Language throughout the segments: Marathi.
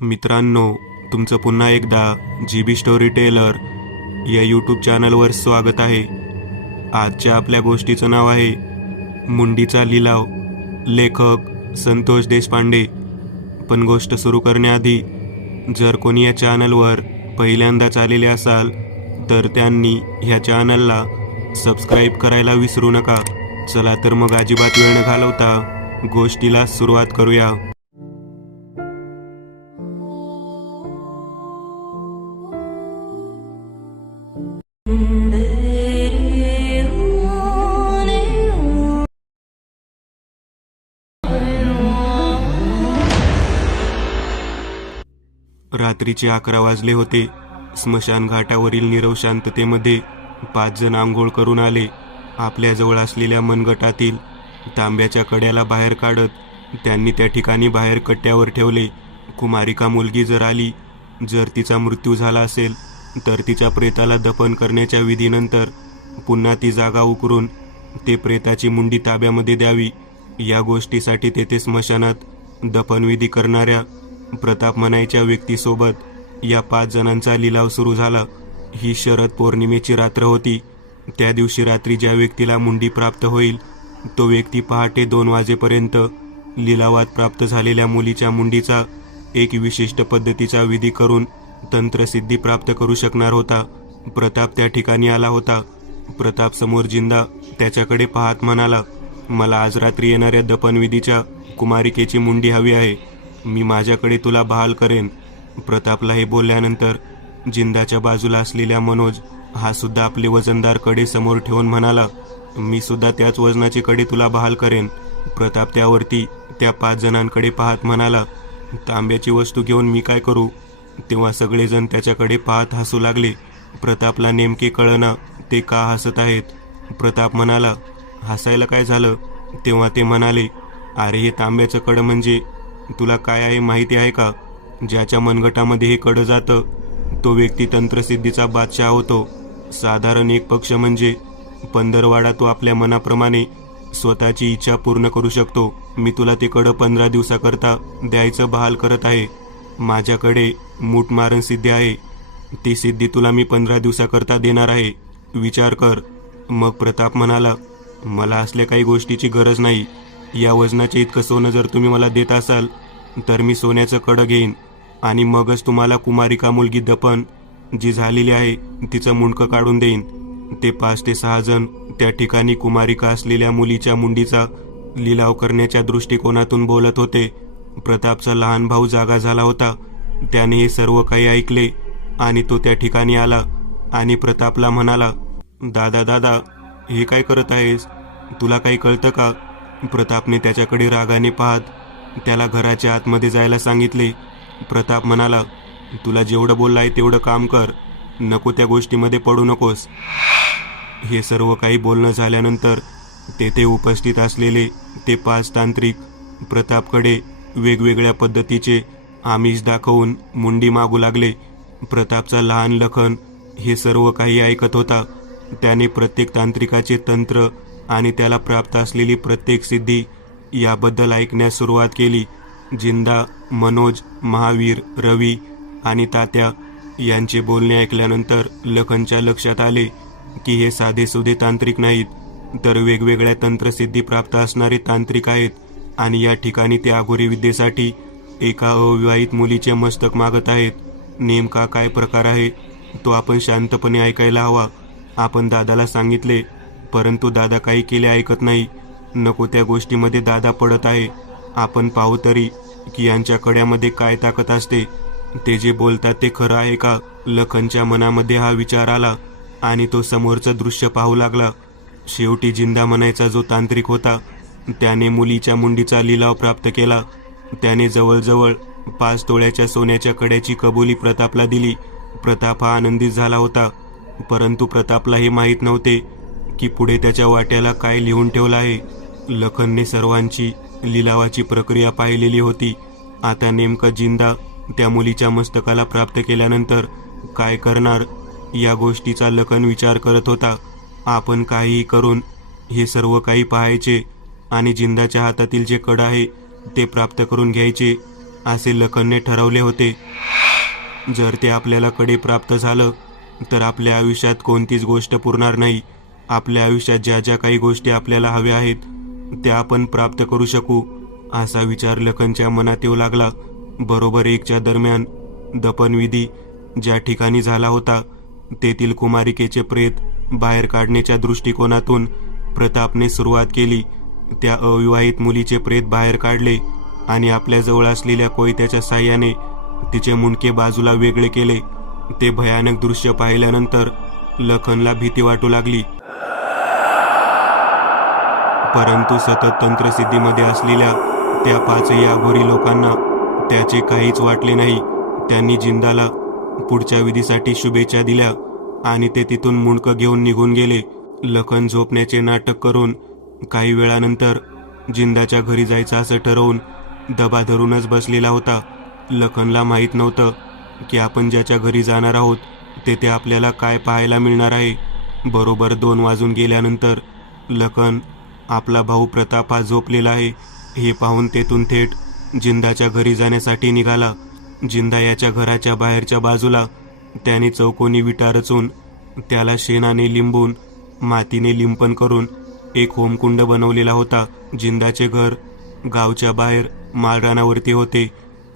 मित्रांनो, तुमचं पुन्हा एकदा GB स्टोरी टेलर या यूट्यूब चॅनलवर स्वागत आहे. आजच्या आपल्या गोष्टीचं नाव आहे मुंडीचा लिलाव. लेखक संतोष देशपांडे. पण गोष्ट सुरू करण्याआधी जर कोणी या चॅनलवर पहिल्यांदाच आलेले असाल तर त्यांनी ह्या चॅनलला सबस्क्राईब करायला विसरू नका. चला तर मग अजिबात वेळ न घालवता गोष्टीला सुरुवात करूया. रात्रीचे 11 वाजले होते. स्मशान घाटावरील नीरव शांततेमध्ये 5 जण आंघोळ करून आले. आपल्याजवळ असलेल्या मनगटातील तांब्याच्या कड्याला बाहेर काढत त्यांनी त्या ठिकाणी बाहेर कट्ट्यावर ठेवले. कुमारिका मुलगी जर आली, जर तिचा मृत्यू झाला असेल तर तिच्या प्रेताला दफन करण्याच्या विधीनंतर पुन्हा ती जागा उकरून ते प्रेताची मुंडी ताब्यामध्ये द्यावी. या गोष्टीसाठी तेथे स्मशानात दफनविधी करणाऱ्या प्रताप म्हणायच्या व्यक्तीसोबत या 5 जणांचा लिलाव सुरू झाला. ही शरद पौर्णिमेची रात्र होती. त्या दिवशी रात्री ज्या व्यक्तीला मुंडी प्राप्त होईल तो व्यक्ती पहाटे 2 वाजेपर्यंत लिलावात प्राप्त झालेल्या मुलीच्या मुंडीचा एक विशिष्ट पद्धतीचा विधी करून तंत्रसिद्धी प्राप्त करू शकणार होता. प्रताप त्या ठिकाणी आला होता. प्रताप समोर जिंदा त्याच्याकडे पाहत म्हणाला, मला आज रात्री येणाऱ्या दफनविधीच्या कुमारिकेची मुंडी हवी आहे. मी माझ्याकडे तुला बहाल करेन. प्रतापला हे बोलल्यानंतर जिंदाच्या बाजूला असलेल्या मनोज हा सुद्धा आपले वजनदार कडे समोर ठेवून म्हणाला, मी सुद्धा त्याच वजनाचे कडे तुला बहाल करेन. प्रताप त्यावरती त्या 5 जणांकडे पाहत म्हणाला, तांब्याची वस्तू घेऊन मी काय करू? तेव्हा सगळेजण त्याच्याकडे पाहत हसू लागले. प्रतापला नेमके कळना ते का हसत आहेत. प्रताप म्हणाला, हसायला काय झालं? तेव्हा ते म्हणाले, अरे हे तांब्याचं कडं म्हणजे तुला काय आहे माहिती आहे का? ज्याच्या मनगटामध्ये हे कडं जातं तो व्यक्ती तंत्रसिद्धीचा बादशाह होतो. साधारण एक पक्ष म्हणजे 15वाडा तो आपल्या मनाप्रमाणे स्वतःची इच्छा पूर्ण करू शकतो. मी तुला ते कडं 15 दिवसाकरता द्यायचं बहाल करत आहे. माझ्याकडे मूठ मारण सिद्धी आहे. ती सिद्धी तुला मी 15 दिवसाकरता देणार आहे. विचार कर. मग प्रताप म्हणाला, मला असल्या काही गोष्टीची गरज नाही. या वजनाचे इतकं सोनं जर तुम्ही मला देत असाल तर मी सोन्याचं कडं घेईन आणि मगच तुम्हाला कुमारिका मुलगी दफन जी झालेली आहे तिचं मुंडकं काढून देईन. ते 5 ते 6 जण त्या ठिकाणी कुमारिका असलेल्या मुलीच्या मुंडीचा लिलाव करण्याच्या दृष्टिकोनातून बोलत होते. प्रतापचा लहान भाऊ जागा झाला होता. त्याने हे सर्व काही ऐकले आणि तो त्या ठिकाणी आला आणि प्रतापला म्हणाला, दादा दादा हे काय करत आहेस? तुला काही कळतं का? प्रतापने त्याच्याकडे रागाने पाहत त्याला घराच्या आतमध्ये जायला सांगितले. प्रताप म्हणाला, तुला जेवढं बोललं आहे तेवढं काम कर. नको त्या गोष्टीमध्ये पडू नकोस. हे सर्व काही बोलणं झाल्यानंतर तेथे उपस्थित असलेले ते 5 तांत्रिक प्रतापकडे वेगवेगळ्या पद्धतीचे आमिष दाखवून मुंडी मागू लागले. प्रतापचा लहान लखन हे सर्व काही ऐकत होता. त्याने प्रत्येक तांत्रिकाचे तंत्र आणि त्याला प्राप्त असलेली प्रत्येक सिद्धी याबद्दल ऐकण्यास सुरुवात केली. जिंदा, मनोज, महावीर, रवी आणि तात्या यांचे बोलणे ऐकल्यानंतर लखनच्या लक्षात आले की हे साधेसुधे तांत्रिक नाहीत तर वेगवेगळ्या तंत्रसिद्धी प्राप्त असणारे तांत्रिक आहेत आणि या ठिकाणी ते आघोरी विद्येसाठी एका अविवाहित मुलीचे मस्तक मागत आहेत. नेमका काय प्रकार आहे तो आपण शांतपणे ऐकायला हवा. आपण दादाला सांगितले परंतु दादा काही केले ऐकत नाही. नको त्या गोष्टीमध्ये दादा पडत आहे. आपण पाहू तरी की यांच्या कड्यामध्ये काय ताकद असते. ते जे बोलतात ते खरं आहे का? लखनच्या मनामध्ये हा विचार आला आणि तो समोरचं दृश्य पाहू लागला. शेवटी जिंदा म्हणायचा जो तांत्रिक होता त्याने मुलीच्या मुंडीचा लिलाव प्राप्त केला. त्याने जवळजवळ 5 तोळ्याच्या सोन्याच्या कड्याची कबुली प्रतापला दिली. प्रताप हा आनंदित झाला होता. परंतु प्रतापला हे माहीत नव्हते की पुढे त्याच्या वाट्याला काय लिहून ठेवलं आहे. लखनने सर्वांची लिलावाची प्रक्रिया पाहिलेली होती. आता नेमकं जिंदा त्या मुलीच्या मस्तकाला प्राप्त केल्यानंतर काय करणार या गोष्टीचा लखन विचार करत होता. आपण काहीही करून हे सर्व काही पाहायचे आणि जिंदाच्या हातातील जे कड आहे ते प्राप्त करून घ्यायचे. असे लखनने ठरवले होते. जर ते आपल्याला कडे प्राप्त झालं तर आपल्या आयुष्यात कोणतीच गोष्ट पुरणार नाही. आपल्या आयुष्यात ज्या ज्या काही गोष्टी आपल्याला हव्या आहेत त्या आपण प्राप्त करू शकू, असा विचार लखनच्या मनात येऊ लागला. बरोबर 1च्या दरम्यान दफनविधी ज्या ठिकाणी झाला होता तेथील कुमारिकेचे प्रेत बाहेर काढण्याच्या दृष्टिकोनातून प्रतापने सुरुवात केली. त्या अविवाहित मुलीचे प्रेत बाहेर काढले आणि आपल्या जवळ असलेल्या कोयत्याच्या साह्याने तिचे मुंडके बाजूला वेगळे केले. ते भयानक दृश्य पाहिल्यानंतर लखनला भीती वाटू लागली. परंतु सतत तंत्रसिद्धीमध्ये असलेल्या त्या 5ही अघोरी लोकांना त्याचे काहीच वाटले नाही. त्यांनी जिंदाला पुढच्या विधीसाठी शुभेच्छा दिल्या आणि ते तिथून मुंडकं घेऊन निघून गेले. लखन झोपण्याचे नाटक करून काही वेळानंतर जिंदाच्या घरी जायचं असं ठरवून दबा धरूनच बसलेला होता. लखनला माहीत नव्हतं की आपण ज्याच्या घरी जाणार आहोत तेथे आपल्याला काय पाहायला मिळणार आहे. बरोबर 2 वाजून गेल्यानंतर लखन आपला भाऊ प्रताप हा झोपलेला आहे हे पाहून तेथून थेट जिंदाच्या घरी जाण्यासाठी निघाला. जिंदा याच्या घराच्या बाहेरच्या बाजूला त्याने चौकोनी विटा रचून त्याला शेणाने लिंबून मातीने लिंपण करून एक होमकुंड बनवलेला होता. जिंदाचे घर गावच्या बाहेर माळरानावरती होते.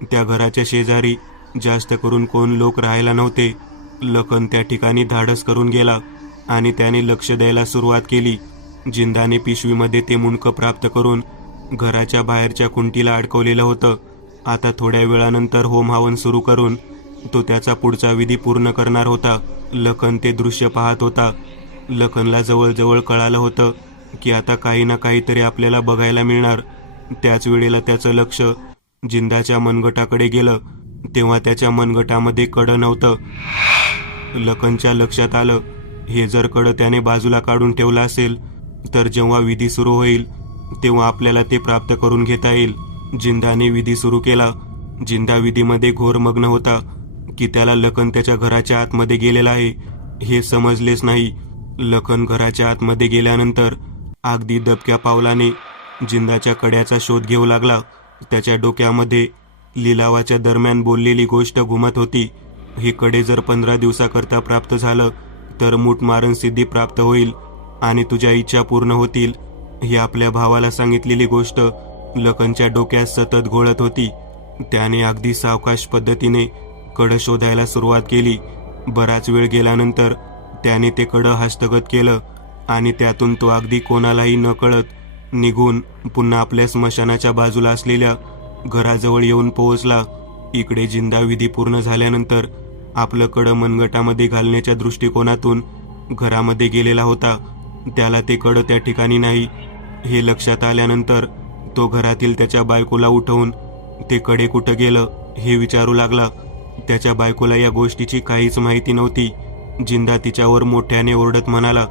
त्या घराच्या शेजारी जास्त करून कोण लोक राहायला नव्हते. लखन त्या ठिकाणी धाडस करून गेला आणि त्याने लक्ष द्यायला सुरुवात केली. जिंदाने पिशवीमध्ये ते मुंडकं प्राप्त करून घराच्या बाहेरच्या खुंटीला अडकवलेलं होतं. आता थोड्या वेळानंतर होम हवन सुरू करून तो त्याचा पुढचा विधी पूर्ण करणार होता. लखन ते दृश्य पाहत होता. लखनला जवळजवळ कळालं होतं की आता काही ना काहीतरी आपल्याला बघायला मिळणार. त्याच वेळेला त्याचं लक्ष जिंदाच्या मनगटाकडे गेलं. तेव्हा त्याच्या मनगटामध्ये कडं नव्हतं. लखनच्या लक्षात आलं हे जर कडं त्याने बाजूला काढून ठेवलं असेल तर जेव्हा विधी सुरू होईल तेव्हा आपल्याला ते प्राप्त करून घेता येईल. जिंदाने विधी सुरू केला. जिंदा विधीमध्ये घोर मग्न होता की त्याला लखन त्याच्या घराच्या आतमध्ये गेलेला आहे हे समजलेच नाही. लखन घराच्या आतमध्ये गेल्यानंतर अगदी दबक्या पावलाने जिंदाच्या कड्याचा शोध घेऊ लागला. त्याच्या डोक्यामध्ये लिलावाच्या दरम्यान बोललेली गोष्ट घुमत होती. हे कडे जर 15 दिवसाकरता प्राप्त झालं तर मूठमारण सिद्धी प्राप्त होईल आणि तुझ्या इच्छा पूर्ण होतील. ही आपल्या भावाला सांगितलेली गोष्ट लखनच्या डोक्यात सतत घोळत होती. त्याने अगदी सावकाश पद्धतीने कडं शोधायला सुरुवात केली. बराच वेळ गेल्यानंतर त्याने ते कडं हस्तगत केलं आणि त्यातून तो अगदी कोणालाही न कळत निघून पुन्हा आपल्या स्मशानाच्या बाजूला असलेल्या घराजवळ येऊन पोहोचला. इकडे जिंदा विधी पूर्ण झाल्यानंतर आपलं कडं मनगटामध्ये घालण्याच्या दृष्टिकोनातून घरामध्ये गेलेला होता. त्याला ते कडं त्या ठिकाणी नाही हे लक्षात आल्यानंतर तो घरातील त्याच्या बायकोला उठवून ते कडे कुठं गेलं हे विचारू लागला. त्याच्या बायकोला या गोष्टीची काहीच माहिती नव्हती. जिंदा तिच्यावर मोठ्याने ओरडत म्हणाला,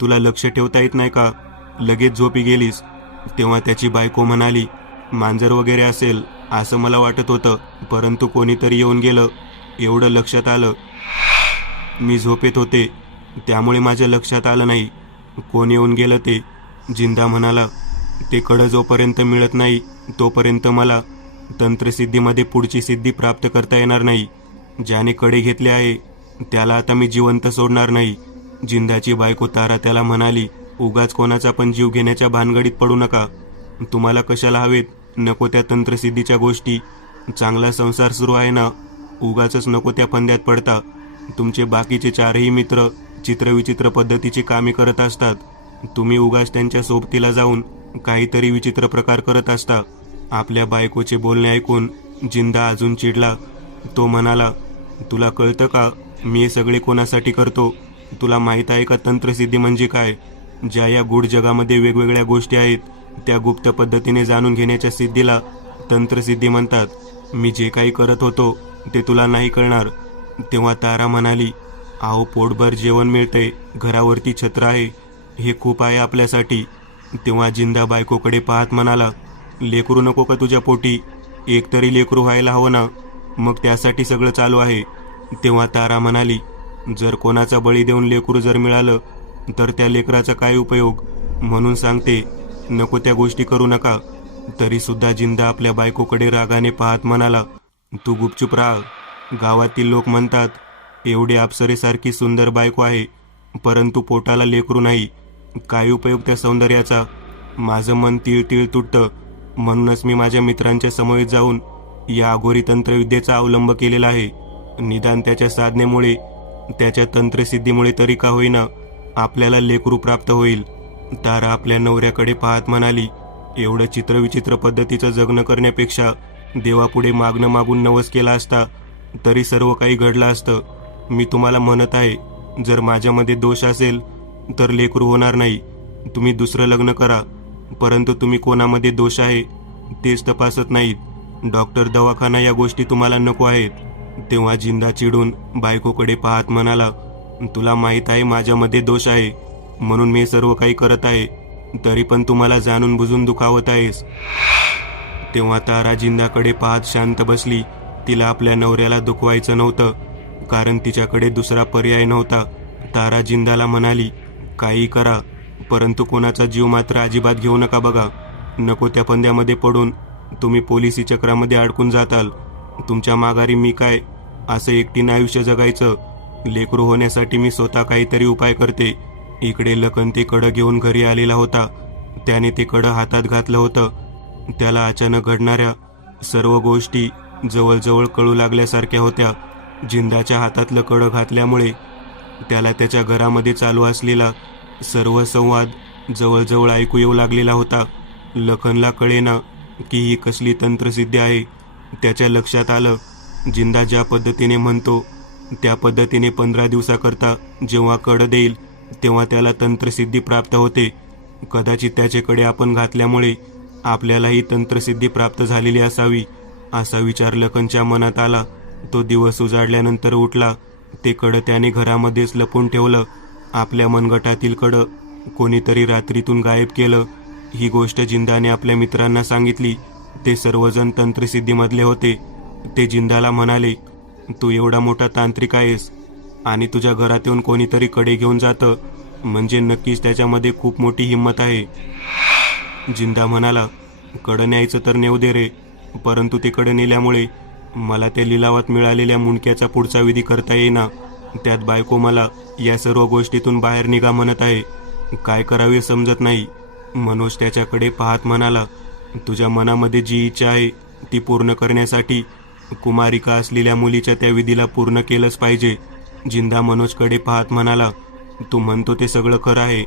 तुला लक्ष ठेवता येत नाही का? लगेच झोपी गेलीस. तेव्हा त्याची बायको म्हणाली, मांजर वगैरे असेल असं मला वाटत होतं, परंतु कोणीतरी येऊन गेलं एवढं लक्षात आलं. मी झोपेत होते त्यामुळे माझ्या लक्षात आलं नाही कोण येऊन गेलं ते. जिंदा म्हणाला, ते कडं जोपर्यंत मिळत नाही तोपर्यंत मला तंत्रसिद्धीमध्ये पुढची सिद्धी प्राप्त करता येणार नाही. ज्याने कडे घेतले आहे त्याला आता मी जिवंत सोडणार नाही. जिंदाची बायको तारा त्याला म्हणाली, उगाच कोणाचा पण जीव घेण्याच्या भानगडीत पडू नका. तुम्हाला कशाला हवेत नको त्या तंत्रसिद्धीच्या गोष्टी? चांगला संसार सुरू आहे ना, उगाचच नको त्या फंद्यात पडता. तुमचे बाकीचे 4ही मित्र चित्रविचित्र पद्धतीची कामे करत असतात. तुम्ही उगाच त्यांच्या सोबतीला जाऊन काहीतरी विचित्र प्रकार करत असता. आपल्या बायकोचे बोलणे ऐकून जिंदा अजून चिडला. तो म्हणाला, तुला कळतं का मी हे सगळे कोणासाठी करतो? तुला माहीत आहे का तंत्रसिद्धी म्हणजे काय? ज्या या गूढ जगामध्ये वेगवेगळ्या गोष्टी आहेत त्या गुप्त पद्धतीने जाणून घेण्याच्या सिद्धीला तंत्रसिद्धी म्हणतात. मी जे काही करत होतो ते तुला नाही कळणार. तेव्हा तारा म्हणाली, अहो पोटभर जेवण मिळते, घरावरती छत्र आहे, हे खूप आहे आपल्यासाठी. तेव्हा जिंदा बायकोकडे पाहत म्हणाला, लेकरू नको का तुझ्या पोटी? एक तरी लेकरू व्हायला हवं ना, मग त्यासाठी सगळं चालू आहे. तेव्हा तारा म्हणाली, जर कोणाचा बळी देऊन लेकरू जर मिळालं तर त्या लेकराचा काय उपयोग? म्हणून सांगते नको त्या गोष्टी करू नका. तरी सुद्धा जिंदा आपल्या बायकोकडे रागाने पाहत म्हणाला, तू गुपचूप राहा. गावातील लोक म्हणतात एवढी अप्सरेसारखी सुंदर बायको आहे, परंतु पोटाला लेकरू नाही. काय उपयोग त्या सौंदर्याचा? माझं मन तीळ तीळ तुटतं. म्हणूनच मी माझ्या मित्रांच्या समवेत जाऊन या अघोरी तंत्रविद्येचा अवलंब केलेला आहे. निदान त्याच्या साधनेमुळे, त्याच्या तंत्रसिद्धीमुळे तरी का होईना आपल्याला लेकरू प्राप्त होईल. तारा आपल्या नवऱ्याकडे पाहत म्हणाली, एवढं चित्रविचित्र पद्धतीचं जगणं करण्यापेक्षा देवापुढे मागणं मागून नवस केला असता तरी सर्व काही घडलं असतं. मी तुम्हाला म्हणत आहे, जर माझ्यामध्ये दोष असेल तर लेकरू होणार नाही. तुम्ही दुसरं लग्न करा, परंतु तुम्ही कोणामध्ये दोष आहे तेच तपासत नाहीत. डॉक्टर, दवाखाना या गोष्टी तुम्हाला नको आहेत. तेव्हा जिंदा चिडून बायकोकडे पाहत म्हणाला, तुला माहीत आहे माझ्यामध्ये दोष आहे, म्हणून मी सर्व काही करत आहे, तरी पण तुम्हाला जाणून बुजून दुखावत आहेस. तेव्हा तारा जिंदाकडे पाहत शांत बसली. तिला आपल्या नवऱ्याला दुखवायचं नव्हतं, कारण तिच्याकडे दुसरा पर्याय नव्हता. तारा जिंदाला म्हणाली, काही करा, परंतु कोणाचा जीव मात्र अजिबात घेऊ नका बघा. नको त्या फंद्यामध्ये पडून तुम्ही पोलिसी चक्रामध्ये अडकून जाताल. तुमच्या माघारी मी काय असं एकटीनं आयुष्य जगायचं? लेकरू होण्यासाठी मी स्वतः काहीतरी उपाय करते. इकडे लखन ते कडं घेऊन घरी आलेला होता. त्याने ते कडं हातात घातलं होतं. त्याला अचानक घडणाऱ्या सर्व गोष्टी जवळजवळ कळू लागल्यासारख्या होत्या. जिंदाच्या हातातलं कडं घातल्यामुळे त्याला त्याच्या घरामध्ये चालू असलेला सर्व संवाद जवळजवळ ऐकू येऊ लागलेला होता. लखनला कळेना की ही कसली तंत्रसिद्धी आहे. त्याच्या लक्षात आलं, जिंदा ज्या पद्धतीने म्हणतो त्या पद्धतीने 15 दिवसाकरता जेव्हा कडं देईल तेव्हा त्याला तंत्रसिद्धी प्राप्त होते. कदाचित त्याच्याकडे आपण घातल्यामुळे आपल्यालाही तंत्रसिद्धी प्राप्त झालेली असावी, असा विचार लखनच्या मनात आला. तो दिवस उजाडल्यानंतर उठला. ते कडं त्याने घरामध्येच लपून ठेवलं. आपल्या मनगटातील कडं कोणीतरी रात्रीतून गायब केलं. ही गोष्ट जिंदाने आपल्या मित्रांना सांगितली. ते सर्वजण तंत्रसिद्धीमधले होते. ते जिंदाला म्हणाले, तू एवढा मोठा तांत्रिक आहेस आणि तुझ्या घरात येऊन कोणीतरी कडे घेऊन जातं, म्हणजे नक्कीच त्याच्यामध्ये खूप मोठी हिंमत आहे. जिंदा म्हणाला, कडं न्यायचं तर नेऊ दे रे, परंतु ते कडं नेल्यामुळे मला त्या लिलावात मिळालेल्या मुंडक्याचा पुढचा विधी करता येईना. त्यात बायको मला या सर्व गोष्टीतून बाहेर निघा म्हणत आहे. काय करावे समजत नाही. मनोज त्याच्याकडे पाहत म्हणाला, तुझ्या मनामध्ये जी इच्छा आहे ती पूर्ण करण्यासाठी कुमारिका असलेल्या मुलीच्या त्या विधीला पूर्ण केलंच पाहिजे. जिंदा मनोजकडे पाहत म्हणाला, तू म्हणतो ते सगळं खरं आहे.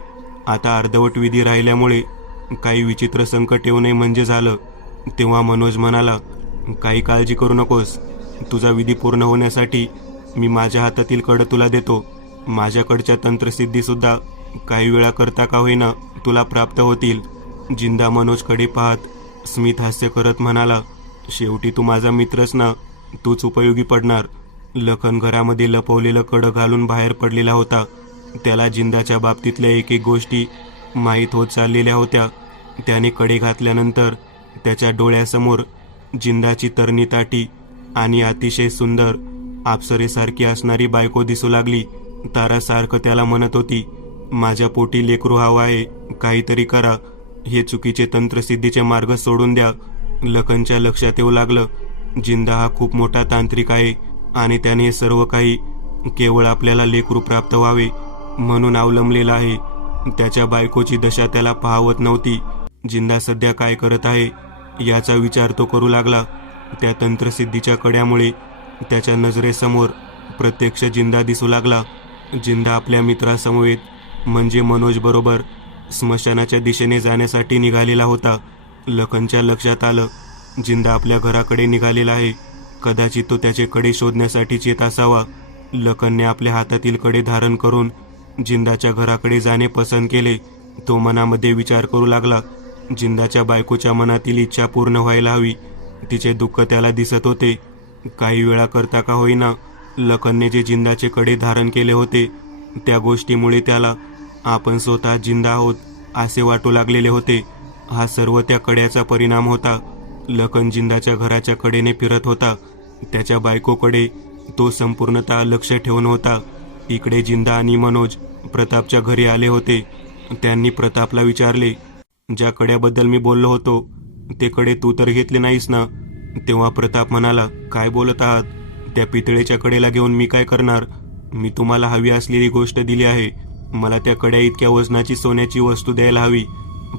आता अर्धवट विधी राहिल्यामुळे काही विचित्र संकट येऊ नये म्हणजे झालं. तेव्हा मनोज म्हणाला, काही काळजी करू नकोस. तुझा विधी पूर्ण होण्यासाठी मी माझ्या हातातील कडं तुला देतो. माझ्याकडच्या तंत्रसिद्धीसुद्धा काही वेळा करता का होईना तुला प्राप्त होतील. जिंदा मनोजकडे पाहत स्मित हास्य करत म्हणाला, शेवटी तू माझा मित्रच ना, तूच उपयोगी पडणार. लखन घरामध्ये लपवलेलं कडं घालून बाहेर पडलेला होता. त्याला जिंदाच्या बाबतीतल्या एक एक गोष्टी माहीत होत चाललेल्या होत्या. त्याने कडे घातल्यानंतर त्याच्या डोळ्यासमोर जिंदाची तरणी ताटी आणि अतिशय सुंदर अप्सरेसारखी असणारी बायको दिसू लागली. तारा सारखं त्याला म्हणत होती, माझ्या पोटी लेकरू हवं आहे, काहीतरी करा. हे चुकीचे तंत्रसिद्धीचे मार्ग सोडून द्या. लखनच्या लक्षात येऊ लागलं, जिंदा हा खूप मोठा तांत्रिक आहे आणि त्याने हे सर्व काही केवळ आपल्याला लेकरू प्राप्त व्हावे म्हणून अवलंबलेला आहे. त्याच्या बायकोची दशा त्याला पाहवत नव्हती. जिंदा सध्या काय करत आहे याचा विचार तो करू लागला. त्या तंत्रसिद्धीच्या कड्यामुळे त्याच्या नजरेसमोर प्रत्यक्ष जिंदा दिसू लागला. जिंदा आपल्या मित्रासमवेत म्हणजे मनोज बरोबर स्मशानाच्या दिशेने जाण्यासाठी निघालेला होता. लखनच्या लक्षात आलं, जिंदा आपल्या घराकडे निघालेला आहे. कदाचित तो त्याचे कडे शोधण्यासाठीच येत असावा. लखनने आपल्या हातातील कडे धारण करून जिंदाच्या घराकडे जाणे पसंत केले. तो मनामध्ये विचार करू लागला, जिंदाच्या बायकोच्या मनातील इच्छा पूर्ण व्हायला हवी. तिचे दुःख त्याला दिसत होते. काही वेळा करता का होईना लखनने जे जिंदाचे कडे धारण केले होते त्या गोष्टीमुळे त्याला आपण स्वतः जिंदा आहोत असे वाटू लागलेले होते. हा सर्व त्या कड्याचा परिणाम होता. लखन जिंदाच्या घराच्या कडेने फिरत होता. त्याच्या बायकोकडे तो संपूर्णतः लक्ष ठेवून होता. इकडे जिंदा आणि मनोज प्रतापच्या घरी आले होते. त्यांनी प्रतापला विचारले, ज्या कड्याबद्दल मी बोललो होतो ते कडे तू तर घेतले नाहीस ना? तेव्हा प्रताप म्हणाला, काय बोलत आहात? त्या पितळेच्या कडेला घेऊन मी काय करणार? मी तुम्हाला हवी असलेली गोष्ट दिली आहे. मला त्या कड्या इतक्या वजनाची सोन्याची वस्तू द्यायला हवी.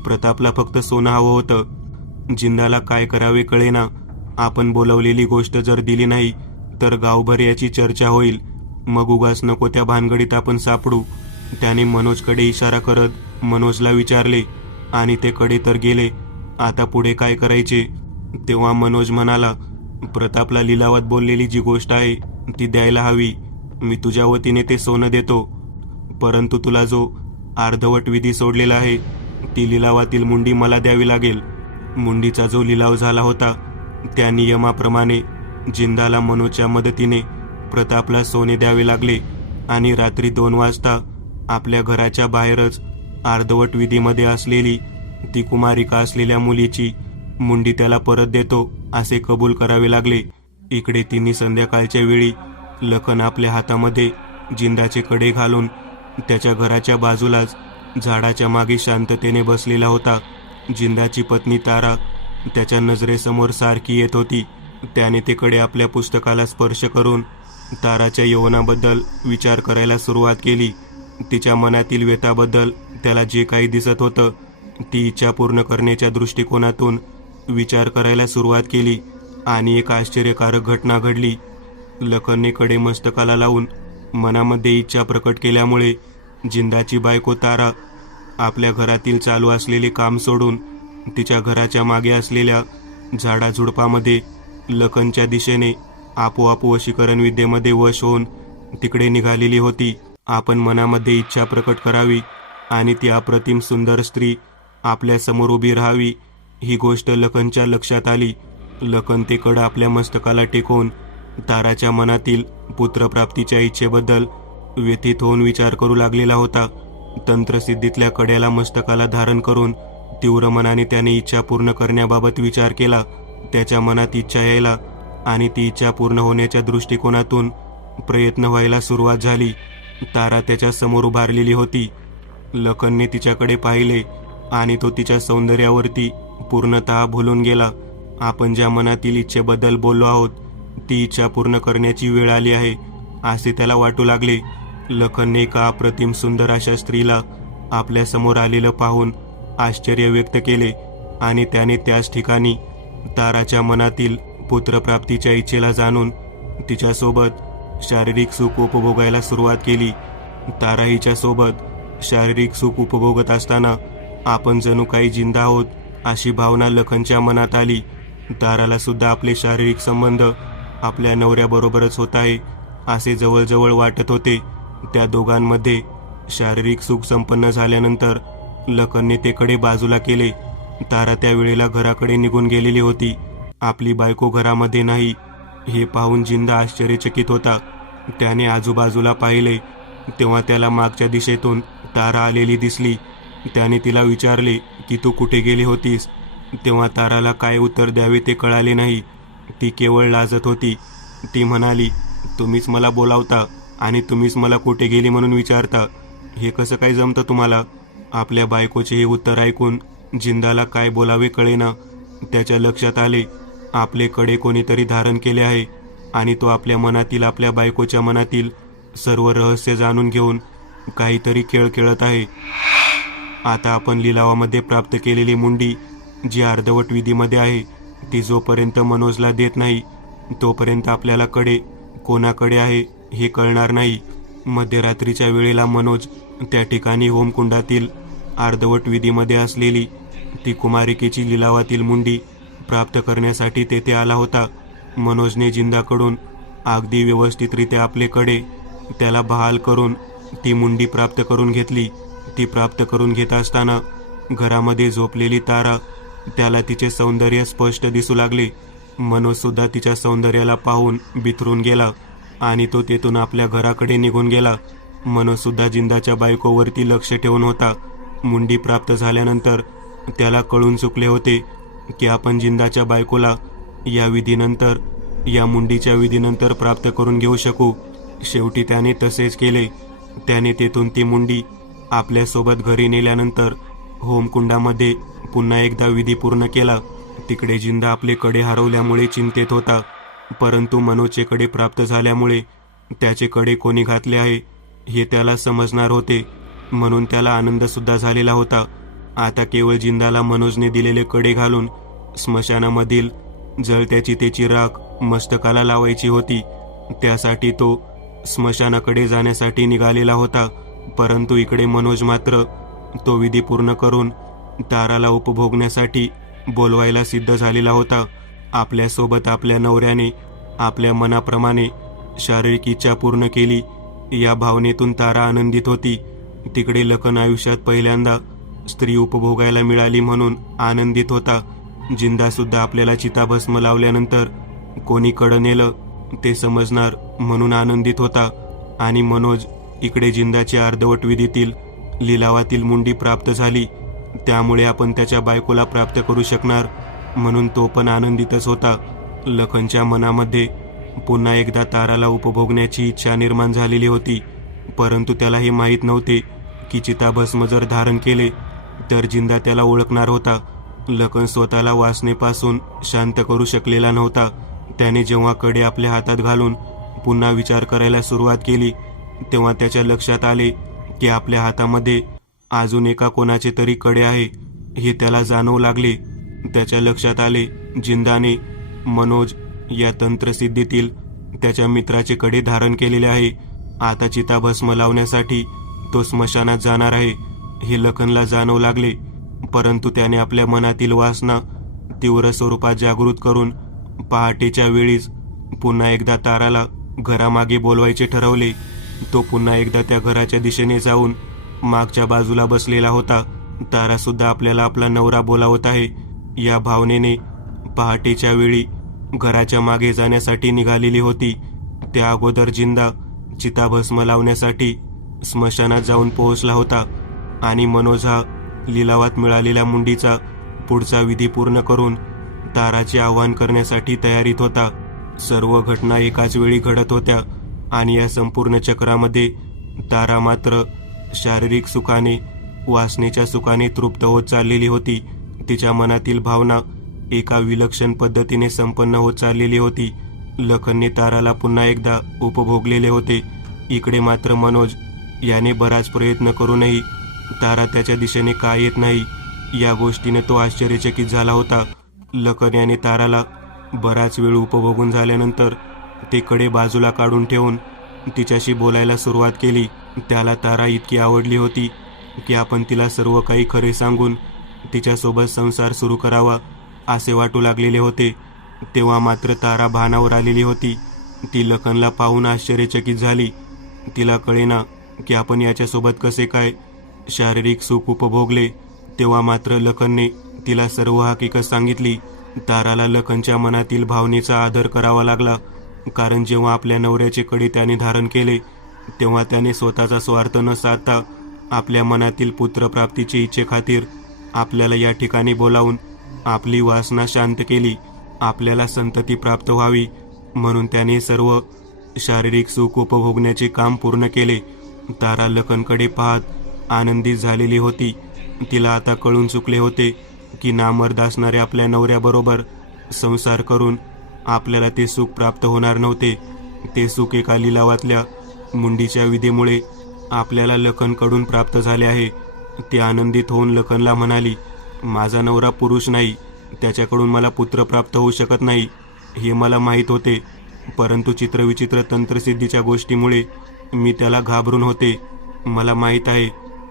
प्रतापला फक्त सोनं हवं होतं. जिंदाला काय करावे कळेना. आपण बोलवलेली गोष्ट जर दिली नाही तर गावभर याची चर्चा होईल. मग उगाच नको त्या भानगडीत आपण सापडू. त्याने मनोजकडे इशारा करत मनोजला विचारले आणि ते कडे तर गेले. आता पुढे काय करायचे? तेव्हा मनोज म्हणाला, प्रतापला लिलावात बोललेली जी गोष्ट आहे ती द्यायला हवी. मी तुझ्या वतीने ते सोनं देतो, परंतु तुला जो अर्धवट विधी सोडलेला आहे ती लिलावातील मुंडी मला द्यावी लागेल. मुंडीचा जो लिलाव झाला होता त्या नियमाप्रमाणे जिंदाला मनोजच्या मदतीने प्रतापला सोने द्यावे लागले आणि रात्री 2 वाजता आपल्या घराच्या बाहेरच अर्धवट विधीमध्ये असलेली ती कुमारिका असलेल्या मुलीची मुंडी त्याला परत देतो असे कबूल करावे लागले. इकडे तिन्ही संध्याकाळच्या वेळी लखन आपल्या हातामध्ये जिंदाचे कडे घालून त्याच्या घराच्या बाजूलाच झाडाच्या मागे शांततेने बसलेला होता. जिंदाची पत्नी तारा त्याच्या नजरेसमोर सारखी येत होती. त्याने ते कडे आपल्या पुस्तकाला स्पर्श करून ताराच्या यौवनाबद्दल विचार करायला सुरुवात केली. तिच्या मनातील व्यथाबद्दल त्याला जे काही दिसत होतं ती इच्छा पूर्ण करण्याच्या दृष्टिकोनातून विचार करायला सुरुवात केली आणि एक आश्चर्यकारक घटना घडली. लखनने कडे मस्तकाला लावून मनामध्ये इच्छा प्रकट केल्यामुळे जिंदाची बायको तारा आपल्या घरातील चालू असलेले काम सोडून तिच्या घराच्या मागे असलेल्या झाडाझुडपामध्ये लखनच्या दिशेने आपोआप वशीकरण विद्येमध्ये वश होऊन तिकडे निघालेली होती. आपण मनामध्ये इच्छा प्रकट करावी आणि ती अप्रतिम सुंदर स्त्री आपल्या समोर उभी राहावी ही गोष्ट लखनच्या लक्षात आली. लखन ते कड आपल्या मस्तकाला टेकवून ताराच्या मनातील पुत्रप्राप्तीच्या इच्छेबद्दल व्यथित होऊन विचार करू लागलेला होता. तंत्रसिद्धीतल्या कड्याला मस्तकाला धारण करून तीव्र मनाने त्याने इच्छा पूर्ण करण्याबाबत विचार केला. त्याच्या मनात इच्छा यायला आणि ती इच्छा पूर्ण होण्याच्या दृष्टिकोनातून प्रयत्न व्हायला सुरुवात झाली. तारा त्याच्या समोर उभारलेली होती. लखनने तिच्याकडे पाहिले आणि तो तिच्या सौंदर्यावरती पूर्णतः भुलून गेला. आपण ज्या मनातील इच्छेबद्दल बोललो आहोत ती इच्छा पूर्ण करण्याची वेळ आली आहे असे त्याला वाटू लागले. लखनने एका अप्रतिम सुंदर अशा स्त्रीला आपल्या समोर आलेलं पाहून आश्चर्य व्यक्त केले आणि त्याने त्याच ठिकाणी ताराच्या मनातील पुत्रप्राप्तीच्या इच्छेला जाणून तिच्यासोबत शारीरिक सुख उपभोगायला सुरुवात केली. तारा हिच्यासोबत शारीरिक सुख उपभोगत असताना आपण जणू काही जिंदा आहोत अशी भावना लखनच्या मनात आली. ताराला सुद्धा आपले शारीरिक संबंध आपल्या नवऱ्याबरोबरच होत आहे असे जवळजवळ वाटत होते. त्या दोघांमध्ये शारीरिक सुख संपन्न झाल्यानंतर लखनने ते कडे बाजूला केले. तारा त्या वेळेला घराकडे निघून गेलेली होती. आपली बायको घरामध्ये नाही हे पाहून जिंदा आश्चर्यचकित होता. त्याने आजूबाजूला पाहिले तेव्हा त्याला मागच्या दिशेतून तारा आलेली दिसली. त्याने तिला विचारले की तू कुठे गेली होतीस? तेव्हा ताराला काय उत्तर द्यावे ते कळाले नाही. ती केवळ लाजत होती. ती म्हणाली, तुम्हीच मला बोलावता आणि तुम्हीच मला कुठे गेली म्हणून विचारता. हे कसं काय जमतं तुम्हाला? आपल्या बायकोचे हे उत्तर ऐकून जिंदाला काय बोलावे कळेना. त्याच्या लक्षात आले आपले कडे कोणीतरी धारण केले आहे आणि तो आपल्या मनातील आपल्या बायकोच्या मनातील सर्व रहस्य जाणून घेऊन काहीतरी खेळ खेळत आहे. आता आपण लिलावामध्ये प्राप्त केलेली मुंडी जी अर्धवट विधीमध्ये आहे ती जोपर्यंत मनोजला देत नाही तोपर्यंत आपल्याला कडे कोणाकडे आहे हे कळणार नाही. मध्यरात्रीच्या वेळेला मनोज त्या ठिकाणी होमकुंडातील अर्धवट विधीमध्ये असलेली ती कुमारिकेची लिलावातील मुंडी प्राप्त करण्यासाठी तेथे आला होता. मनोजने जिंदाकडून अगदी व्यवस्थितरित्या आपले कडे त्याला बहाल करून ती मुंडी प्राप्त करून घेतली. ती प्राप्त करून घेत असताना घरामध्ये झोपलेली तारा त्याला तिचे सौंदर्य स्पष्ट दिसू लागले. मनोज सुद्धा तिच्या सौंदर्याला पाहून बिथरून गेला आणि तो तेथून आपल्या घराकडे निघून गेला. मनोज सुद्धा जिंदाच्या बायकोवरती लक्ष ठेवून होता. मुंडी प्राप्त झाल्यानंतर त्याला कळून चुकले होते की आपण जिंदाच्या बायकोला या मुंडीच्या विधीनंतर प्राप्त करून घेऊ शकू. शेवटी त्याने तसेच केले. त्याने तेथून ती मुंडी आपल्यासोबत घरी नेल्यानंतर होमकुंडामध्ये पुन्हा एकदा विधी पूर्ण केला. तिकडे जिंदा आपले कडे हरवल्यामुळे चिंतेत होता, परंतु मनोजचे कडे प्राप्त झाल्यामुळे त्याचे कडे कोणी घातले आहे हे त्याला समजणार होते, म्हणून त्याला आनंद सुद्धा झालेला होता. आता केवळ जिंदाला मनोजने दिलेले कडे घालून स्मशानामधील जळत्या चितेची राख मस्तकाला लावायची होती. त्यासाठी तो स्मशानाकडे जाण्यासाठी निघालेला होता, परंतु इकडे मनोज मात्र तो विधी पूर्ण करून ताराला उपभोगण्यासाठी बोलवायला सिद्ध झालेला होता. आपल्यासोबत आपल्या नवऱ्याने आपल्या मनाप्रमाणे शारीरिक इच्छा पूर्ण केली या भावनेतून तारा आनंदित होती. तिकडे लखन आयुष्यात पहिल्यांदा स्त्री उपभोगायला मिळाली म्हणून आनंदित होता. जिंदा सुद्धा आपल्याला चिताभस्म लावल्यानंतर कोणी कडं नेलं ते समजणार म्हणून आनंदित होता. आणि मनोज इकडे जिंदाच्या अर्धवट विधीतील लिलावातील मुंडी प्राप्त झाली, त्यामुळे आपण त्याच्या बायकोला प्राप्त करू शकणार म्हणून तो पण आनंदितच होता. लखनच्या मनामध्ये पुन्हा एकदा ताराला उपभोगण्याची इच्छा निर्माण झालेली होती, परंतु त्याला हे माहीत नव्हते की चिताभस्म जर धारण केले तर जिंदा त्याला ओळखणार होता. लखन स्वतःला वासनेपासून शांत करू शकलेला नव्हता. त्याने जेव्हा कडे आपल्या हातात घालून पुन्हा विचार करायला सुरुवात केली तेव्हा त्याच्या लक्षात आले की आपल्या हातामध्ये अजून एका कोणाचे तरी कडे आहे हे त्याला जाणवू लागले. त्याच्या लक्षात आले जिंदाने मनोज या तंत्रसिद्धीतील त्याच्या मित्राचे कडे धारण केलेले आहे. आता चिताभस्म लावण्यासाठी तो स्मशानात जाणार आहे हे लखनला जाणवू लागले, परंतु त्याने आपल्या मनातील वासना तीव्र स्वरूपात जागृत करून पहाटेच्या वेळीच पुन्हा एकदा ताराला घरामागे बोलवायचे ठरवले. तो पुन्हा एकदा त्या घराच्या दिशेने जाऊन मागच्या बाजूला बसलेला होता. तारा सुद्धा आपल्याला आपला नवरा बोलावत आहे या भावनेने पहाटेच्या वेळी घराच्या मागे जाण्यासाठी निघालेली होती. त्या अगोदर जिंदा चिताभस्म लावण्यासाठी स्मशानात जाऊन पोहोचला होता आणि मनोज हा लिलावात मिळालेल्या मुंडीचा पुढचा विधी पूर्ण करून ताराचे आवाहन करण्यासाठी तयारीत होता. सर्व घटना एकाच वेळी घडत होत्या आणि या संपूर्ण चक्रामध्ये तारा मात्र शारीरिक सुखाने वासनेच्या सुखाने तृप्त होत चाललेली होती. तिच्या मनातील भावना एका विलक्षण पद्धतीने संपन्न होत चाललेली होती. लखनने ताराला पुन्हा एकदा उपभोगलेले होते. इकडे मात्र मनोज याने बराच प्रयत्न करूनही तारा त्याच्या दिशेने का येत नाही या गोष्टीने तो आश्चर्यचकित झाला होता. लखन याने ताराला बराच वेळ उपभोगून झाल्यानंतर ते कडे बाजूला काढून ठेवून तिच्याशी बोलायला सुरुवात केली. त्याला तारा इतकी आवडली होती की आपण तिला सर्व काही खरे सांगून तिच्यासोबत संसार सुरू करावा असे वाटू लागलेले होते. तेव्हा मात्र तारा भानावर आलेली होती. ती लखनला पाहून आश्चर्यचकित झाली. तिला कळेना की आपण याच्यासोबत कसे काय शारीरिक सुख उपभोगले. तेव्हा मात्र लखनने तिला सर्व हकीकत सांगितली. ताराला लखनच्या मनातील भावनेचा आदर करावा लागला, कारण जेव्हा आपल्या नवऱ्याचे कडे त्याने धारण केले तेव्हा त्याने स्वतःचा स्वार्थ न साधता आपल्या मनातील पुत्रप्राप्तीची इच्छेखातीर आपल्याला या ठिकाणी बोलावून आपली वासना शांत केली. आपल्याला संतती प्राप्त व्हावी म्हणून त्याने सर्व शारीरिक सुख उपभोगण्याचे काम पूर्ण केले. तारा लखनकडे पाहत आनंदित झालेली होती. तिला आता कळून चुकले होते की नामर्द असणाऱ्या आपल्या नवऱ्याबरोबर संसार करून आपल्याला ते सुख प्राप्त होणार नव्हते. ते सुख एका लिलावातल्या मुंडीच्या विधीमुळे आपल्याला लखनकडून प्राप्त झाले आहे. ती आनंदित होऊन लखनला म्हणाली, माझा नवरा पुरुष नाही, त्याच्याकडून मला पुत्र प्राप्त होऊ शकत नाही हे मला माहीत होते, परंतु चित्रविचित्र तंत्रसिद्धीच्या गोष्टीमुळे मी त्याला घाबरून होते. मला माहीत आहे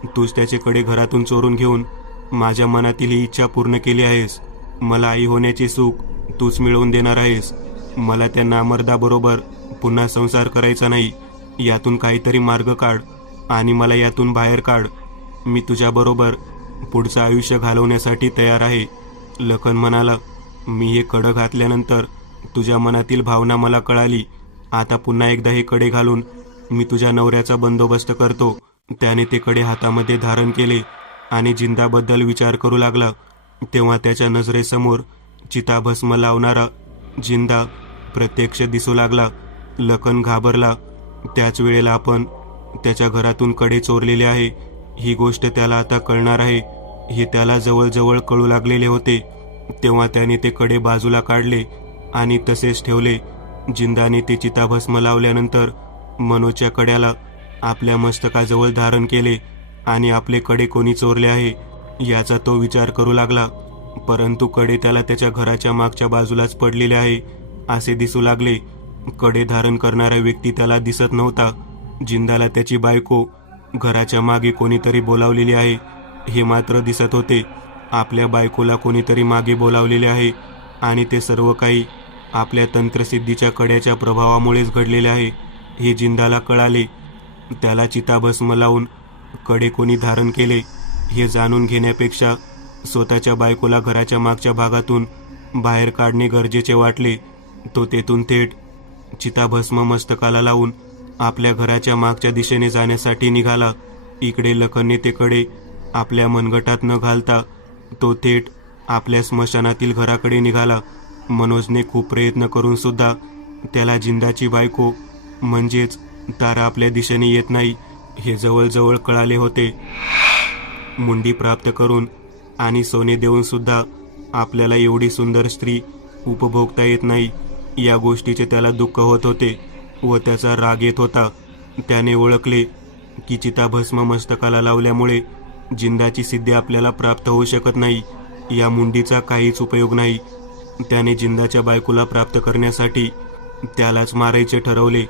तूच त्याच्याकडे घरातून चोरून घेऊन माझ्या मनातील ही इच्छा पूर्ण केली आहेस. मला आई होण्याचे सुख तूच मिळवून देणार आहेस. मला त्या नामर्दाबरोबर पुन्हा संसार करायचा नाही. यातून काहीतरी मार्ग काढ आणि मला यातून बाहेर काढ. मी तुझ्याबरोबर पुढचं आयुष्य घालवण्यासाठी तयार आहे. लखन म्हणाला, मी हे कडं घातल्यानंतर तुझ्या मनातील भावना मला कळाली. आता पुन्हा एकदा हे कडे घालून मी तुझ्या नवऱ्याचा बंदोबस्त करतो. त्याने ते कडे हातामध्ये धारण केले आणि जिंदाबद्दल विचार करू लागला. तेव्हा त्याच्या नजरेसमोर चिताभस्म लावणारा जिंदा प्रत्यक्ष दिसू लागला. लखन घाबरला. त्याच वेळेला आपण त्याच्या घरातून कडे चोरलेले आहे ही गोष्ट त्याला आता कळणार आहे हे त्याला जवळजवळ कळू लागलेले होते. तेव्हा त्याने ते कडे बाजूला काढले आणि तसेच ठेवले. जिंदाने ते चिताभस्म लावल्यानंतर मनोजच्या कड्याला आपल्या मस्तकाजवळ धारण केले आणि आपले कडे कोणी चोरले आहे याचा तो विचार करू लागला. परंतु कडे त्याला त्याच्या घराच्या मागच्या बाजूलाच पडलेले आहे असे दिसू लागले. कडे धारण करणारा व्यक्ती त्याला दिसत नव्हता. जिंदाला त्याची बायको घराच्या मागे कोणीतरी बोलावलेली आहे हे मात्र दिसत होते. आपल्या बायकोला कोणीतरी मागे बोलावलेले आहे आणि ते सर्व काही आपल्या तंत्रसिद्धीच्या कड्याच्या प्रभावामुळेच घडलेले आहे हे जिंदाला कळाले. त्याला चिताभस्म लावून कडे कोणी धारण केले हे जाणून घेण्यापेक्षा स्वतःच्या बायकोला घराच्या मागच्या भागातून बाहेर काढणे गरजेचे वाटले. तो तेथून थेट चिताभस्म मस्तकाला लावून आपल्या घराच्या मागच्या दिशेने जाण्यासाठी निघाला. इकडे लखनने ते कडे आपल्या मनगटात न घालता तो थेट आपल्या स्मशानातील घराकडे निघाला. मनोजने खूप प्रयत्न करून सुद्धा त्याला जिंदाची बायको म्हणजेच तारा आपल्या दिशेने येत नाही हे जवळजवळ कळाले होते. मुंडी प्राप्त करून आणि सोने देऊन सुद्धा आपल्याला एवढी सुंदर स्त्री उपभोगता येत नाही या गोष्टीचे त्याला दुःख होत होते व त्याचा राग येत होता. त्याने ओळखले की चिताभस्म मस्तकाला लावल्यामुळे जिंदाची सिद्धी आपल्याला प्राप्त होऊ शकत नाही. या मुंडीचा काहीच उपयोग नाही. त्याने जिंदाच्या बायकोला प्राप्त करण्यासाठी त्यालाच मारायचे ठरवले.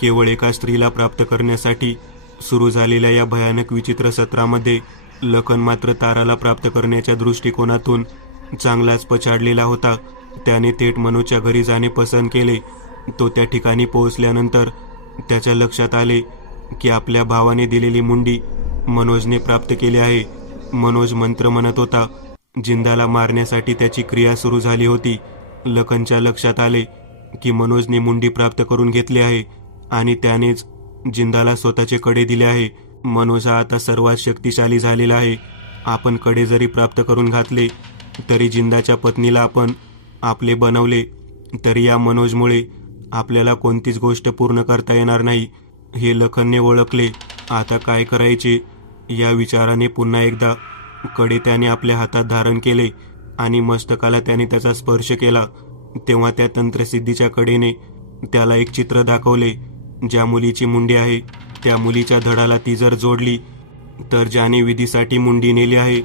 केवळ एका स्त्रीला प्राप्त करण्यासाठी सुरू झालेल्या या भयानक विचित्र सत्रामध्ये लखन मात्र ताराला प्राप्त करण्याच्या दृष्टिकोनातून चांगलाच पछाडलेला होता. त्याने थेट मनोजच्या घरी जाणे पसंत केले. तो त्या ठिकाणी पोहोचल्यानंतर त्याच्या लक्षात आले की आपल्या भावाने दिलेली मुंडी मनोजने प्राप्त केली आहे. मनोज मंत्र म्हणत होता. जिंदाला मारण्यासाठी त्याची क्रिया सुरू झाली होती. लखनच्या लक्षात आले की मनोजने मुंडी प्राप्त करून घेतली आहे आणि त्यानेच जिंदाला स्वतःचे कडे दिले आहे. मनोज हा आता सर्वात शक्तिशाली झालेला आहे. आपण कडे जरी प्राप्त करून घातले तरी जिंदाच्या पत्नीला आपण आपले बनवले तरी या मनोजमुळे आपल्याला कोणतीच गोष्ट पूर्ण करता येणार नाही हे लखनने ओळखले. आता काय करायचे या विचाराने पुन्हा एकदा कडे त्याने आपल्या हातात धारण केले आणि मस्तकाला त्याने त्याचा स्पर्श केला. तेव्हा त्या तंत्रसिद्धीच्या कडेने त्याला एक चित्र दाखवले. ज्या मुलीची मुंडी आहे त्या मुलीच्या धडाला ती जर जोडली तर ज्याने विधीसाठी मुंडी नेली आहे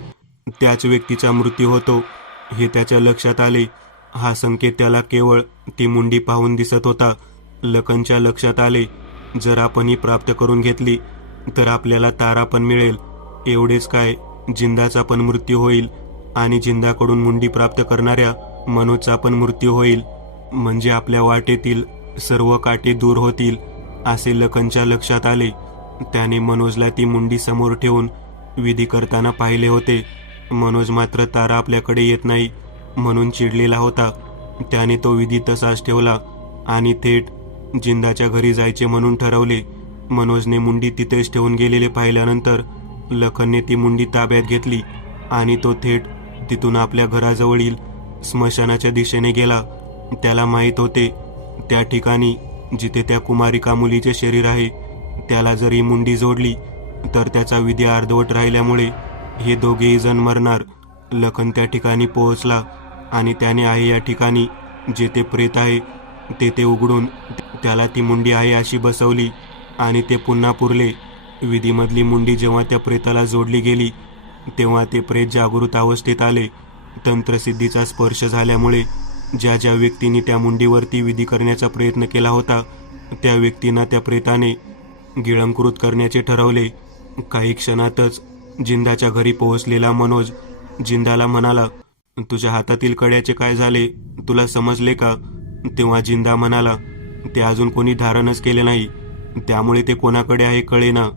त्याच व्यक्तीचा मृत्यू होतो हे त्याच्या लक्षात आले. हा संकेत त्याला केवळ ती मुंडी पाहून दिसत होता. लखनच्या लक्षात आले जर आपण ही प्राप्त करून घेतली तर आपल्याला तारा पण मिळेल. एवढेच काय जिंदाचा पण मृत्यू होईल आणि जिंदाकडून मुंडी प्राप्त करणाऱ्या मनोजचा पण मृत्यू होईल. म्हणजे आपल्या वाटेतील सर्व काटे दूर होतील असे लखनच्या लक्षात आले. त्याने मनोजला ती मुंडी समोर ठेवून विधी करताना पाहिले होते. मनोज मात्र तारा आपल्याकडे येत नाही म्हणून चिडलेला होता. त्याने तो विधी तसाच ठेवला आणि थेट जिंदाच्या घरी जायचे म्हणून ठरवले. मनोजने मुंडी तिथेच ठेवून गेलेले पाहिल्यानंतर लखनने ती मुंडी ताब्यात घेतली आणि तो थेट तिथून आपल्या घराजवळील स्मशानाच्या दिशेने गेला. त्याला माहीत होते त्या ठिकाणी जिथे त्या कुमारिका मुलीचे शरीर आहे त्याला जर ही मुंडी जोडली तर त्याचा विधी अर्धवट राहिल्यामुळे हे दोघेही जण मरणार. लखन त्या ठिकाणी पोहोचला आणि त्याने आहे या ठिकाणी जेथे प्रेत आहे तेथे उघडून त्याला ती मुंडी आहे अशी बसवली आणि ते पुन्हा पुरले. विधीमधली मुंडी जेव्हा त्या प्रेताला जोडली गेली तेव्हा ते प्रेत जागृत अवस्थेत आले. तंत्रसिद्धीचा स्पर्श झाल्यामुळे ज्या ज्या व्यक्तींनी त्या मुंडीवरती विधी करण्याचा प्रयत्न केला होता त्या व्यक्तींना त्या प्रेताने गिळंकृत करण्याचे ठरवले. काही क्षणातच जिंदाच्या घरी पोहोचलेला मनोज जिंदाला म्हणाला, तुझ्या हातातील कड्याचे काय झाले, तुला समजले का? तेव्हा जिंदा म्हणाला, ते अजून कोणी धारणच केले नाही, त्यामुळे ते कोणाकडे आहे कळेना.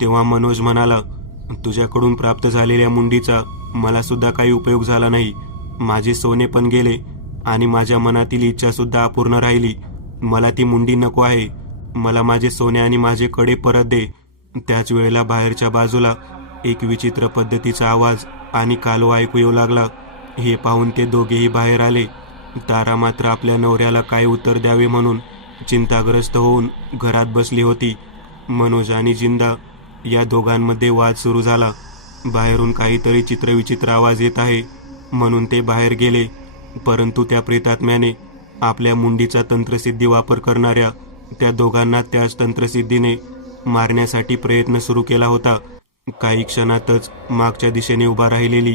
तेव्हा मनोज म्हणाला, तुझ्याकडून प्राप्त झालेल्या मुंडीचा मला सुद्धा काही उपयोग झाला नाही. माझे सोने पण गेले आणि माझ्या मनातील इच्छा सुद्धा अपूर्ण राहिली. मला ती मुंडी नको आहे. मला माझे सोने आणि माझे कडे परत दे. त्याच वेळेला बाहेरच्या बाजूला एक विचित्र पद्धतीचा आवाज आणि कालवा ऐकू येऊ लागला. हे पाहून ते दोघेही बाहेर आले. तारा मात्र आपल्या नवऱ्याला काय उत्तर द्यावे म्हणून चिंताग्रस्त होऊन घरात बसली होती. मनोज आणि जिंदा या दोघांमध्ये वाद सुरू झाला. बाहेरून काहीतरी चित्रविचित्र आवाज येत आहे म्हणून ते बाहेर गेले. परंतु त्या प्रेतात्म्याने आपल्या मुंडीचा तंत्रसिद्धी वापर करणाऱ्या त्या दोघांना त्याच तंत्रसिद्धीने मारण्यासाठी प्रयत्न सुरू केला होता. काही क्षणातच मागच्या दिशेने उभा राहिलेली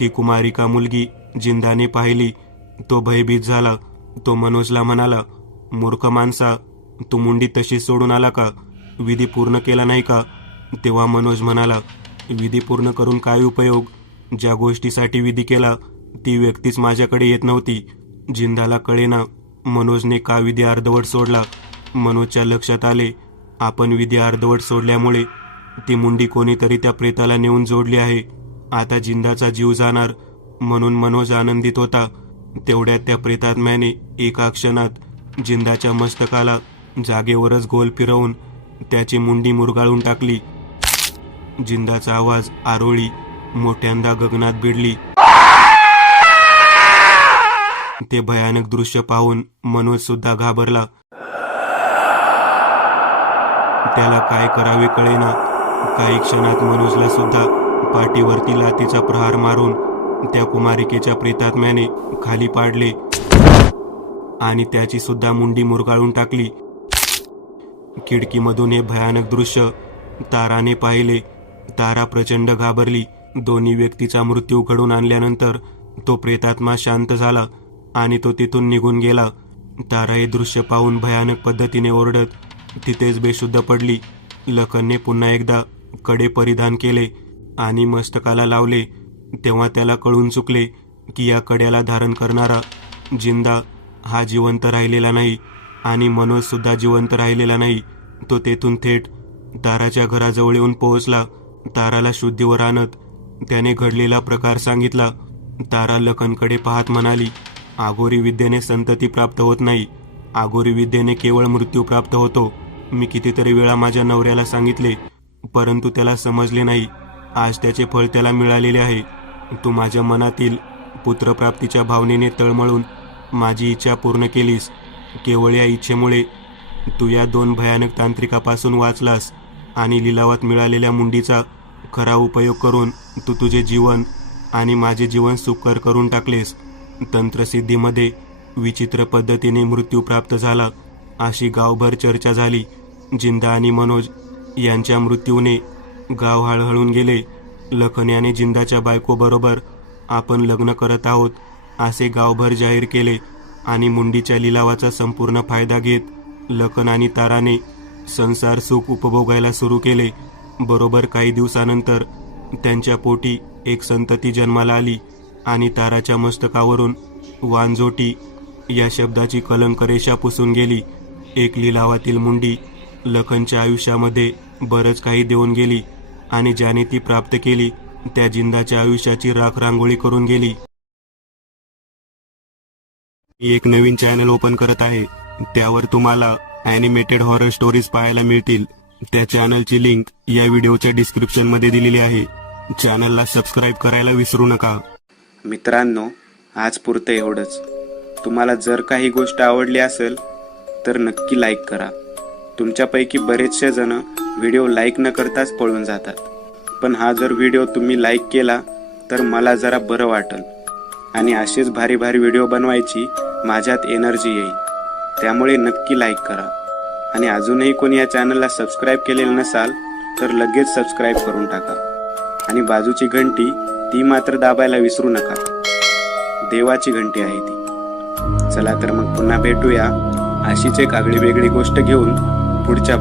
ती कुमारिका मुलगी जिंदाने पाहिली. तो भयभीत झाला. तो मनोजला म्हणाला, मूर्ख माणसा, तू मुंडी तशीच सोडून आला का? विधी पूर्ण केला नाही का? तेव्हा मनोज म्हणाला, विधी पूर्ण करून काय उपयोग? ज्या गोष्टीसाठी विधी केला ती व्यक्तीच माझ्याकडे येत नव्हती. जिंदाला कळेना मनोजने का विधी अर्धवट सोडला. मनोजच्या लक्षात आले, आपण विधी अर्धवट सोडल्यामुळे ती मुंडी कोणीतरी त्या प्रेताला नेऊन जोडली आहे. आता जिंदाचा जीव जाणार म्हणून मनोज आनंदित होता. तेवढ्यात त्या प्रेतात्म्याने एका क्षणात जिंदाच्या मस्तकाला जागेवरच गोल फिरवून त्याची मुंडी मुरगाळून टाकली. जिंदाचा आवाज आरोळी मोठ्यांदा गगनात भिडली. ते भयानक दृश्य पाहून मनोज सुद्धा घाबरला. त्याला काय करावे कळेना. काही क्षणात मनोजला सुद्धा पाठीवरती लाथीचा प्रहार मारून त्या कुमारिकेच्या प्रेतात्म्याने खाली पाडले आणि त्याची सुद्धा मुंडी मुरगाळून टाकली. खिडकीमधून हे भयानक दृश्य ताराने पाहिले. तारा प्रचंड घाबरली. दोन्ही व्यक्तीचा मृत्यू घडून आणल्यानंतर तो प्रेतात्मा शांत झाला आणि तो तिथून निघून गेला. तारा हे दृश्य पाहून भयानक पद्धतीने ओरडत तिथेच बेशुद्ध पडली. लखनने पुन्हा एकदा कडे परिधान केले आणि मस्तकाला लावले. तेव्हा त्याला कळून चुकले की या कड्याला धारण करणारा जिंदा हा जिवंत राहिलेला नाही आणि मनोज सुद्धा जिवंत राहिलेला नाही. तो तेथून थेट ताराच्या घराजवळ येऊन पोहोचला. ताराला शुद्धीवर आणत त्याने घडलेला प्रकार सांगितला. तारा लखनकडे पाहत म्हणाली, आघोरी विद्येने संतती प्राप्त होत नाही. आघोरी विद्येने केवळ मृत्यू प्राप्त होतो. मी कितीतरी वेळा माझ्या नवऱ्याला सांगितले, परंतु त्याला समजले नाही. आज त्याचे फळ त्याला मिळालेले आहे. तू माझ्या मनातील पुत्रप्राप्तीच्या भावनेने तळमळून माझी इच्छा पूर्ण केलीस. केवळ या इच्छेमुळे तू या दोन भयानक तांत्रिकापासून वाचलास आणि लिलावात मिळालेल्या मुंडीचा खरा उपयोग करून तू तुझे जीवन आणि माझे जीवन सुकर करून टाकलेस. तंत्रसिद्धीमध्ये विचित्र पद्धतीने मृत्यू प्राप्त झाला अशी गावभर चर्चा झाली. जिंदा आणि मनोज यांच्या मृत्यूने गाव हळहळून गेले. लखन याने जिंदाच्या बायकोबरोबर आपण लग्न करत आहोत असे गावभर जाहीर केले आणि मुंडीच्या लिलावाचा संपूर्ण फायदा घेत लखन आणि ताराने संसार सुख उपभोगायला सुरू केले. बरोबर काही दिवसानंतर त्यांच्या पोटी एक संतती जन्माला आली आणि ताराच्या मस्तकावरून वांजोटी या शब्दाची कलंक रेषा पुसून गेली. एक लिलावातील मुंडी लखनच्या आयुष्यामध्ये बरंच काही देऊन गेली आणि ज्याने ती प्राप्त केली त्या जिंदाच्या आयुष्याची राख रांगोळी करून गेली. एक नवीन चॅनल ओपन करत आहे. त्यावर तुम्हाला ॲनिमेटेड हॉरर स्टोरीज पाहायला मिळतील. त्या चॅनलची लिंक या व्हिडिओच्या डिस्क्रिप्शन मध्ये दिलेली आहे. चॅनलला सबस्क्राईब करायला विसरू नका. मित्रांनो, आज पुरतं एवढंच. तुम्हाला जर काही गोष्ट आवडली असेल तर नक्की लाईक करा. तुमच्यापैकी बरेचसे जण व्हिडिओ लाईक न करताच पळून जातात, पण हा जर व्हिडिओ तुम्ही लाईक केला तर मला जरा बरं वाटेल आणि असेच भारी भारी व्हिडिओ बनवायची माझ्यात एनर्जी येईल. त्यामुळे नक्की लाईक करा आणि अजूनही कोणी या चॅनलला सबस्क्राईब केलेलं नसाल तर लगेच सबस्क्राईब करून टाका आणि बाजूची घंटी ती मात्र दाबायला विसरू नका. देवाची घंटी आहे ती. चला तर मग पुन्हा भेटूया अशीच एक आगळी वेगळी गोष्ट घेऊन पुढच्या